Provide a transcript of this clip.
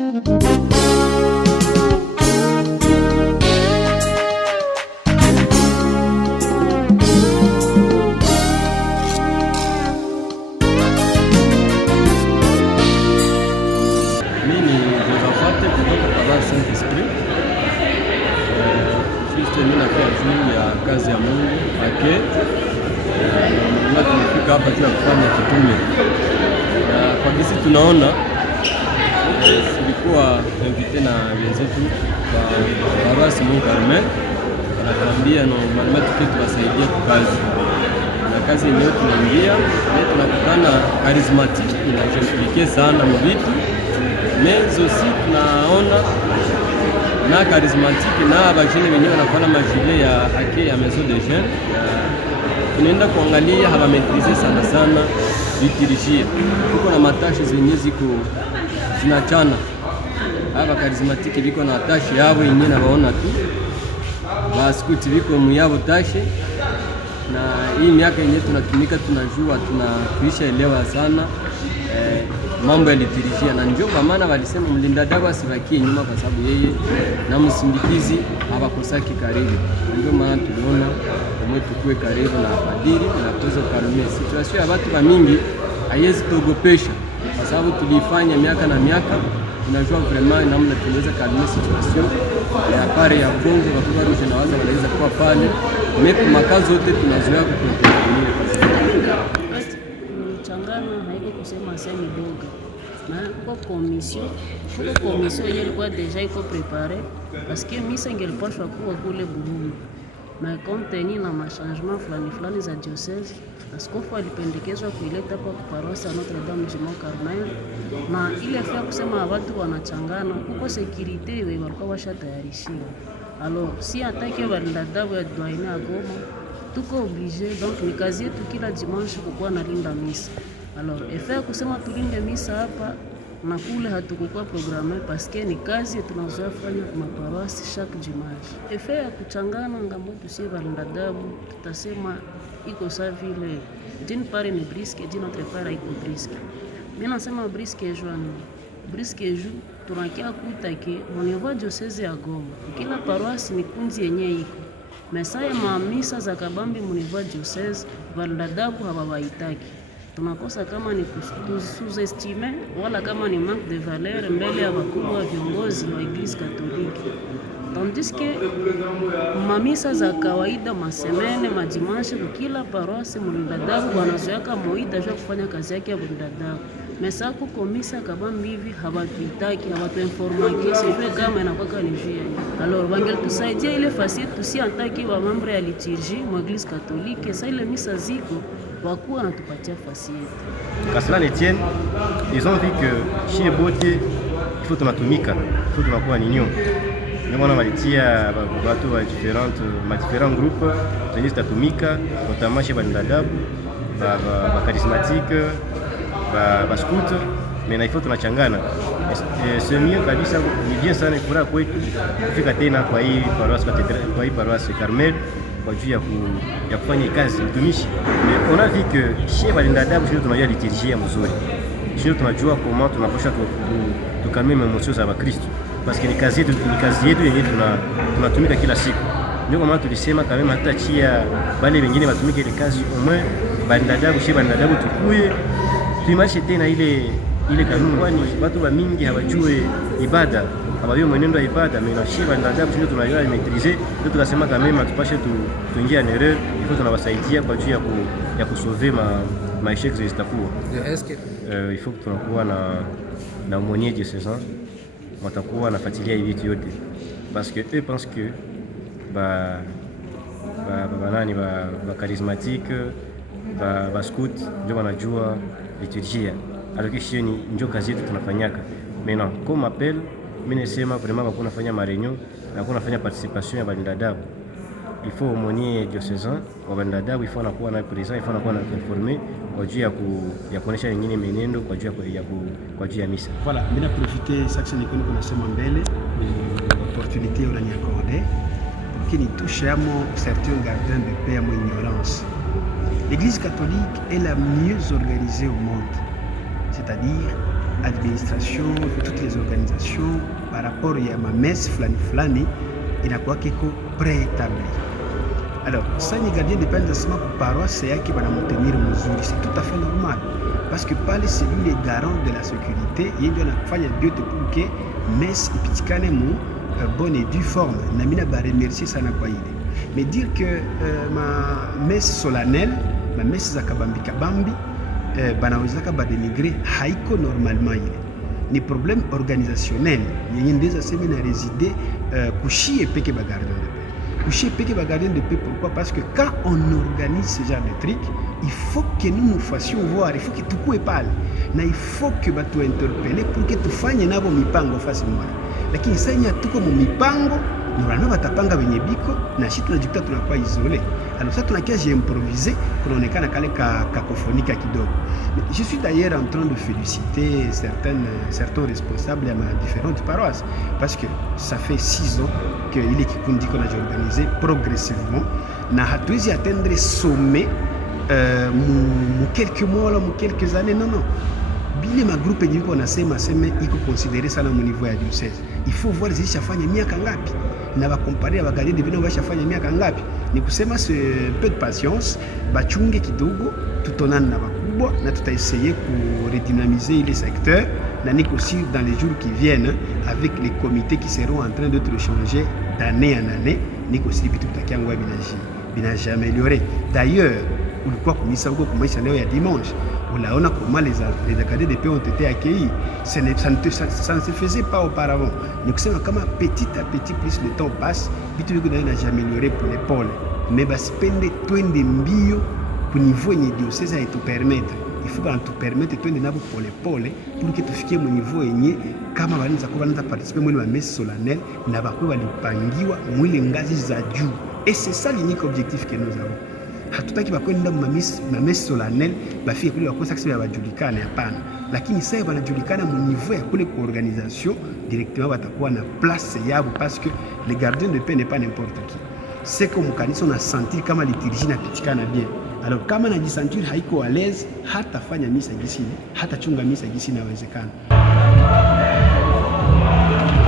Kazi ya Mungu pake na tumefika hapa tu kufanya kitume, na kwa gisi tunaona tulikuwa invite na wenzetu kwa Paroisse Mont Carmel, wanatuambia no mama tuwasaidia kwa kazi, na kazi leo tunaingia na tunakutana charismatique inajimplike sana mvitu mezo, si tunaona na charismatique na abajene wenyewe wanafanya mashule ya haki ya maison de jeunes. Tunaenda kuangalia hawametrize sana liturujia, kuko na matashi zenye ziko zinachana. Haba charismatique biko na tashi yabo yenyewe na baona tu basikuti biko muyabo tashi, na hii miaka yenyewe tunatumika tunajua tunakuisha elewa sana mambo ya liturujia, na njoo kwa maana walisema mlinda dawa asibakie nyuma, kwa sababu yeye na msindikizi hawakosaki karibu. Ndio maana tuliona mwe tukue karibu na padiri na tuweze kukalmia situation ya watu wa mingi, haiwezi togopesha, kwa sababu tulifanya miaka na miaka, tunajua vraiment namna tunaweza kalmia situation ya pare ya bongo kwa sababu na waza wanaweza kuwa pale mepo makazi yote tunazoea kukontrolea kwa sababu changano haiko kusema sema dogo na kwa commission yenye ilikuwa deja iko prepare parce que misa ingelipashwa kuwa kule Burundi, na compte tenu na machangement fulani za diocese, askofu alipendekezwa kuileta hapa kwa paroisse ya Notre Dame du Mont Carmel, na ile fia kusema watu wanachangana kuko security wewe walikuwa washatayarishia. Alors si atake walinda dawa ya doyen ya Goma tuko obligé, donc ni kazi yetu kila dimanche kukuwa na linda misa. Alors efe kusema tulinde misa hapa na kule hatukukuwa programme parce que ni kazi tunazoea fanya kwa paroisse chaque dimanche. Efe ya kuchangana ngambo tusie balinda dabu tutasema iko sawa vile d'une part ni brisque, d'une autre part iko brisque. Mimi nasema brisque jour tunakia kutake au niveau diocese ya Goma kila paroisse ni kunzi yenye iko mesaya mamisa za kabambi muniva diocese valadabu hawawaitaki. Tunakosa kama ni kusuzestime wala kama ni manque de valeur mbele ya wakubwa wa viongozi wa Eglise Katoliki. Tandis que mamisa za kawaida masemene madimanche kila paroisse mulindadabu wanazoeka moida jua kufanya kazi yake ya mulindadabu. Mesa kuko misa kabambi hivi hawatuitaki, hawatuinformaki, sijue kama inakuwa ni vile. Alors wangetusaidia ile fasi tusi antaki wa membre ya liturgie mu Eglise Catholique, sa ile misa ziko wakuwa natupatia fasi yetu. Kasala Etienne, ils ont vu que chez Botier il faut tunatumika, il faut tunakuwa ninyo. Ndio maana walitia watu wa différents groupes zenye zitatumika, notamment chez bandadabu, ba charismatique, ba scout, mais il faut tunachangana. C'est mieux kabisa, ni bien sana kura kwetu kufika tena kwa hii paroisse cathédrale, kwa hii paroisse Carmel kwa juu ya kufanya kazi mtumishi. Mais on a vu que chez balindadabu sio tunajua liturgie mzuri. Sio tunajua comment tunapaswa tukalme emotions za Wakristo. Parce que ni kazi yetu yenyewe tunatumika kila siku. Ndio kwa maana tulisema kama hata chia wale wengine watumike ile kazi au moins balindadabu chez balindadabu tukuye tuimarishe tena ile kanuni, kwani watu wa mingi hawajue ibada, hawajui mwenendo wa ibada. Mais na shiba ndadabu sio tunajua maîtriser, ndio tukasema kama tupashe tuingia en erreur, il tunawasaidia kwa juu ya kusauver maisha yetu zitakuwa. Est-ce que il faut tunakuwa na aumônier diocésain watakuwa wanafuatilia hivi vitu yote, parce que eux pensent que nani ba charismatique ba scout ndio wanajua liturgia, alors que chez ni ndio kazi yetu tunafanyaka. Maintenant comme appel mimi nasema vraiment kwa kunafanya marenyo na kunafanya participation ya balindadabu, il faut aumônier diocésain wa balindadabu, il faut anakuwa na présent, il faut anakuwa na informer kwa juu ya kuonesha wengine menendo kwa juu ya misa. Voilà, mimi na profiter sasa niko nasema mbele opportunité unani accordé pour qu'il touche à certains gardiens de paix à mon ignorance. L'Église catholique est la mieux organisée au monde, c'est-à-dire administration, toutes les organisations par rapport ya mamesse fulani inakuwa kiko préétabli. Alors ça ni gardien de paix nasema kwa paroisse yake banamtenir mzuri, c'est tout à fait normal parce que pale c'est lui le garant de la sécurité, yeye ndio anafanya vyote pour que messe ipitikane mu bonne et due forme. Na mimi na ba remercier sana kwa ile. Mais dire que ma messe solennelle, ma messe za kabambi banawezaka badénigrer haiko normalement ile. Ni problème organisationnel yenye ndeza sema na résider kushie peke ba gardien de paix. Kushie peke ba gardien de paix, pourquoi? Parce que quand on organise ce genre de truc, il faut que nous fassions voir, il faut que tukue pale na il faut que batu interpeller pour que tufanye nabo mipango fasi moja. Lakini sasa tuko mu mipango ndio batapanga wenye biko na sisi tunajikuta tunakuwa isolé. Alors ça tunakia j'ai improvisé kunaonekana kale kakophonika kidogo. Je suis d'ailleurs en train de féliciter certains responsables à ma différentes paroisses parce que ça fait 6 ans que ile kikundi qu'on a organisé progressivement na hatuwezi atteindre sommet mu quelques mois ou quelques années, non. Bile ma groupe yenye iko nasema iko considéré sana mu niveau ya diocèse. Il faut voir zilishafanya miaka ngapi na ba comparer ba gardien de paix washafanya miaka ngapi. Ni kusema c'est un peu de patience, bachunge kidogo, tutonana na bakubwa na tutaessayer ku redynamiser le secteur na niko aussi dans les jours qui viennent avec les comités qui seront en train de changer d'année en année, niko aussi bitu tutakiangwa binaji améliorer. D'ailleurs, ulikuwa kumisa huko kumaisha leo ya dimanche, unaona comment les gardiens de paix ont été accueillis. Ça ne se faisait pas auparavant. Ni kusema kama petit à petit plus le temps passe, bitu biko na améliorer pour les pôles. Mais basipende twende mbio ku niveau yenye diocèse et tout permettre. Il faut qu'on te permette twende nabo pole pour que tufikie mu niveau yenye kama banza ko banza participer mwili wa messe solennelle na bakwe walipangiwa mwili ngazi za juu. Et c'est ça l'unique objectif que nous avons. Hatutaki bakwenda ma messe solennelle bafike kule bakosa kusema bajulikane, hapana. Lakini sasa banajulikana mu niveau ya kule kwa organisation directement batakuwa na place yabo parce que les gardiens de paix n'est pas n'importe qui. C'est comme kanisa on a senti kama liturgie napitikana bien. Alors kama najisentir haiko à l'aise, hatafanya misa gisi, hatachunga misa gisi inawezekana.